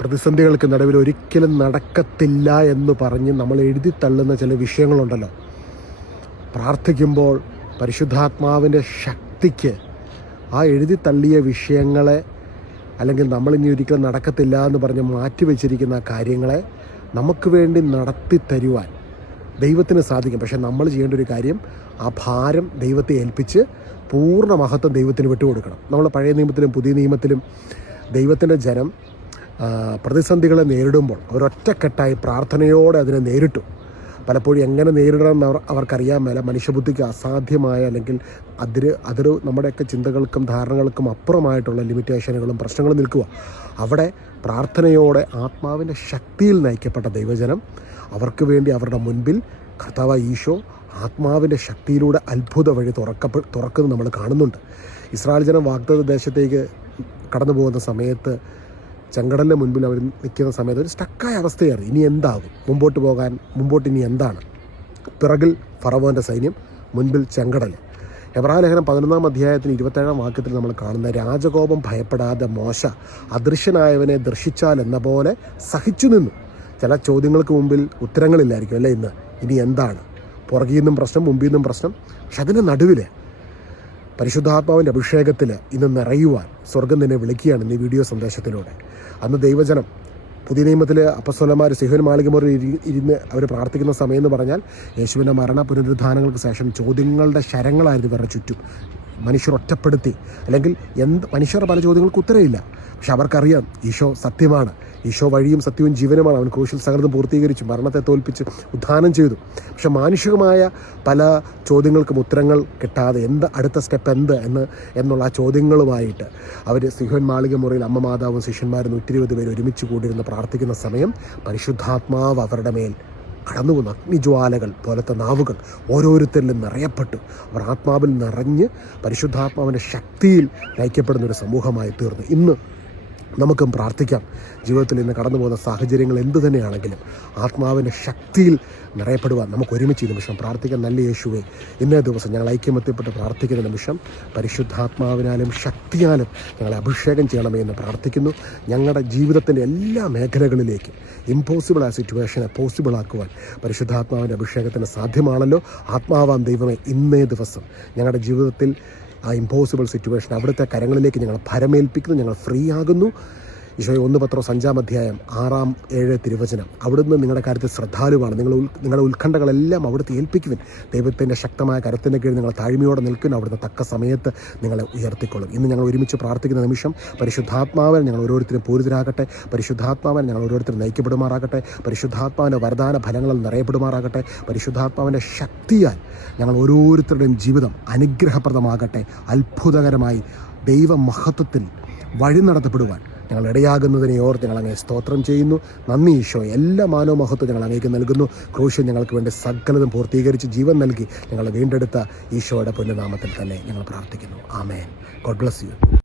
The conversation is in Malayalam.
പ്രതിസന്ധികൾക്ക് നടുവിൽ ഒരിക്കലും നടക്കത്തില്ല എന്ന് പറഞ്ഞ് നമ്മൾ എഴുതി തള്ളുന്ന ചില വിഷയങ്ങളുണ്ടല്ലോ. പ്രാർത്ഥിക്കുമ്പോൾ പരിശുദ്ധാത്മാവിന്റെ ശക്തിക്ക് ആ എഴുതി തള്ളിയ വിഷയങ്ങളെ അല്ലെങ്കിൽ നമ്മൾ ഇനി ഒരിക്കലും നടക്കത്തില്ല എന്ന് പറഞ്ഞ് മാറ്റിവെച്ചിരിക്കുന്ന കാര്യങ്ങളെ നമുക്ക് വേണ്ടി നടത്തി തരുവാൻ ദൈവത്തിന് സാധിക്കും. പക്ഷേ നമ്മൾ ചെയ്യേണ്ട ഒരു കാര്യം ആ ഭാരം ദൈവത്തെ ഏൽപ്പിച്ച് പൂർണ മഹത്വം ദൈവത്തിന് വിട്ടുകൊടുക്കണം. നമ്മൾ പഴയ നിയമത്തിലും പുതിയ നിയമത്തിലും ദൈവത്തിന്റെ ജനം പ്രതിസന്ധികളെ നേരിടുമ്പോൾ ഒരൊറ്റക്കെട്ടായി പ്രാർത്ഥനയോടെ അതിനെ നേരിട്ടു. പലപ്പോഴും എങ്ങനെ നേരിടണം എന്ന് അവർ അവർക്കറിയാൻ മേല. മനുഷ്യബുദ്ധിക്ക് അസാധ്യമായ അല്ലെങ്കിൽ അതിര് അതൊരു നമ്മുടെയൊക്കെ ചിന്തകൾക്കും ധാരണകൾക്കും അപ്പുറമായിട്ടുള്ള ലിമിറ്റേഷനുകളും പ്രശ്നങ്ങളും നിൽക്കുക. അവിടെ പ്രാർത്ഥനയോടെ ആത്മാവിന്റെ ശക്തിയിൽ നയിക്കപ്പെട്ട ദൈവജനം അവർക്ക് വേണ്ടി അവരുടെ മുൻപിൽ കർത്താവ് ഈശോ ആത്മാവിന്റെ ശക്തിയിലൂടെ അത്ഭുത വഴി തുറക്കപ്പെ തുറക്കുന്നത് നമ്മൾ കാണുന്നുണ്ട്. ഇസ്രായേൽ ജനം വാഗ്ദത്ത ദേശത്തേക്ക് കടന്നു പോകുന്ന സമയത്ത് ചെങ്കടലിന്റെ മുൻപിൽ അവർ നിൽക്കുന്ന സമയത്ത് ഒരു സ്റ്റക്കായ അവസ്ഥയാണ് ഇനി എന്താകും? മുമ്പോട്ട് പോകാൻ മുമ്പോട്ട് ഇനി എന്താണ്? പിറകിൽ ഫറവോന്റെ സൈന്യം മുൻപിൽ ചെങ്കടൽ. ലേഖനം പതിനൊന്നാം അധ്യായത്തിന് ഇരുപത്തേഴാം വാക്യത്തിൽ നമ്മൾ കാണുന്ന രാജകോപം ഭയപ്പെടാതെ മോശ അദൃശ്യനായവനെ ദർശിച്ചാൽ എന്ന പോലെ സഹിച്ചു നിന്നു. ചില ചോദ്യങ്ങൾക്ക് മുമ്പിൽ ഉത്തരങ്ങളില്ലായിരിക്കും അല്ലേ ഇന്ന്? ഇനി എന്താണ്? പുറകിൽ നിന്നും പ്രശ്നം മുമ്പിൽ നിന്നും പ്രശ്നം. പക്ഷെ അതിന്റെ നടുവിൽ പരിശുദ്ധാത്മാവിന്റെ അഭിഷേകത്തിൽ ഇന്ന് നിറയുവാൻ സ്വർഗം നിന്നെ വിളിക്കുകയാണ് ഇന്ന് വീഡിയോ സന്ദേശത്തിലൂടെ. അന്ന് ദൈവജനം പുതിയ നിയമത്തിൽ അപ്പസ്വലന്മാർ സിഹോൻ മാളികമുറി ഇരി ഇരുന്ന് അവർ പ്രാർത്ഥിക്കുന്ന സമയം എന്ന് പറഞ്ഞാൽ യേശുവിന്റെ മരണ പുനരുദ്ധാനങ്ങൾക്ക് ശേഷം ചോദ്യങ്ങളുടെ ശരങ്ങളായിരുന്നു ഇവരുടെ ചുറ്റും. മനുഷ്യർ ഒറ്റപ്പെടുത്തി. അല്ലെങ്കിൽ എന്ത് മനുഷ്യരുടെ പല ചോദ്യങ്ങൾക്ക് ഉത്തരവില്ല പക്ഷെ അവർക്കറിയാം ഈശോ സത്യമാണ്. ഈശോ വഴിയും സത്യവും ജീവനുമാണ്. അവൻ ക്രൂശിൽ സകൃതം പൂർത്തീകരിച്ചു മരണത്തെ തോൽപ്പിച്ച് ഉദ്ധാനം ചെയ്തു. പക്ഷെ മാനുഷികമായ പല ചോദ്യങ്ങൾക്കും ഉത്തരങ്ങൾ കിട്ടാതെ എന്ത് അടുത്ത സ്റ്റെപ്പ് എന്ത് എന്ന് എന്നുള്ള ആ ചോദ്യങ്ങളുമായിട്ട് അവർ സിഹോൻ മാളിക മുറിയിൽ അമ്മ മാതാവും ശിഷ്യന്മാരും നൂറ്റിരുപത് പേര് ഒരുമിച്ച് കൂടിയിരുന്ന് പ്രാർത്ഥിക്കുന്ന സമയം പരിശുദ്ധാത്മാവ് അവരുടെ മേൽ കടന്നു വന്ന അഗ്നിജ്വാലകൾ പോലത്തെ നാവുകൾ ഓരോരുത്തരിലും നിറയപ്പെട്ടു അവർ ആത്മാവിൽ നിറഞ്ഞ് പരിശുദ്ധാത്മാവിന്റെ ശക്തിയിൽ നയിക്കപ്പെടുന്ന ഒരു സമൂഹമായി തീർന്നു. ഇന്ന് നമുക്കും പ്രാർത്ഥിക്കാം. ജീവിതത്തിൽ ഇന്ന് കടന്നു പോകുന്ന സാഹചര്യങ്ങൾ എന്തു തന്നെയാണെങ്കിലും ആത്മാവിന്റെ ശക്തിയിൽ നിറയപ്പെടുവാൻ നമുക്ക് ഒരുമിച്ച് ഈ നിമിഷം പ്രാർത്ഥിക്കാൻ നല്ല യേശുവേ ഇന്നേ ദിവസം ഞങ്ങൾ ഐക്യമത്യപ്പെട്ട് പ്രാർത്ഥിക്കുന്ന നിമിഷം പരിശുദ്ധാത്മാവിനാലും ശക്തിയാലും ഞങ്ങളെ അഭിഷേകം ചെയ്യണമേ എന്ന് പ്രാർത്ഥിക്കുന്നു. ഞങ്ങളുടെ ജീവിതത്തിന്റെ എല്ലാ മേഖലകളിലേക്കും ഇമ്പോസിബിൾ ആ സിറ്റുവേഷനെ പോസിബിളാക്കുവാൻ പരിശുദ്ധാത്മാവിന്റെ അഭിഷേകത്തിന് സാധ്യമാണല്ലോ. ആത്മാവാം ദൈവമേ ഇന്നേ ദിവസം ഞങ്ങളുടെ ജീവിതത്തിൽ ആ ഇമ്പോസിബിൾ സിറ്റുവേഷൻ അവിടുത്തെ കരങ്ങളിലേക്ക് ഞങ്ങൾ ഭരമേൽപ്പിക്കുന്നു ഞങ്ങൾ ഫ്രീ ആകുന്നു. ഈശോയെ ഒന്ന് പത്രോ അഞ്ചാം അധ്യായം ആറാം ഏഴ് തിരുവചനം. അവിടുന്ന് നിങ്ങളുടെ കാര്യത്തിൽ ശ്രദ്ധാലുവാണ്. നിങ്ങൾ നിങ്ങളുടെ ഉത്കണ്ഠകളെല്ലാം അവിടുത്തെ ഏൽപ്പിക്കുവിൻ. ദൈവത്തിന്റെ ശക്തമായ കരത്തിന്റെ കീഴിൽ നിങ്ങൾ താഴ്മയോടെ നിൽക്കുന്ന അവിടുത്തെ തക്ക സമയത്ത് നിങ്ങളെ ഉയർത്തിക്കൊള്ളും. ഇന്ന് ഞങ്ങൾ ഒരുമിച്ച് പ്രാർത്ഥിക്കുന്ന നിമിഷം പരിശുദ്ധാത്മാവൻ ഞങ്ങൾ ഓരോരുത്തരും പൂരിതരാകട്ടെ. പരിശുദ്ധാത്മാവൻ ഞങ്ങൾ ഓരോരുത്തരും നയിക്കപ്പെടുമാറാകട്ടെ. പരിശുദ്ധാത്മാവിന്റെ വരദാന ഫലങ്ങളിൽ നിറയപ്പെടുമാറാകട്ടെ. പരിശുദ്ധാത്മാവിന്റെ ശക്തിയാൽ ഞങ്ങൾ ഓരോരുത്തരുടെയും ജീവിതം അനുഗ്രഹപ്രദമാകട്ടെ. അത്ഭുതകരമായി ദൈവമഹത്വത്തിൽ വഴി നടത്തപ്പെടുവാൻ ഞങ്ങൾ ഇടയാകുന്നതിനെ ഓർത്ത് ഞങ്ങൾ അങ്ങേ സ്തോത്രം ചെയ്യുന്നു. നന്ദി ഈശോ. എല്ലാ മാനോമഹത്വം ഞങ്ങൾ അങ്ങേക്ക് നൽകുന്നു. ക്രൂശ്യം ഞങ്ങൾക്ക് വേണ്ടി സകലതും പൂർത്തീകരിച്ച് ജീവൻ നൽകി ഞങ്ങൾ വീണ്ടെടുത്ത ഈശോയുടെ പുണ്യനാമത്തിൽ തന്നെ ഞങ്ങൾ പ്രാർത്ഥിക്കുന്നു. ആമേൻ. God bless you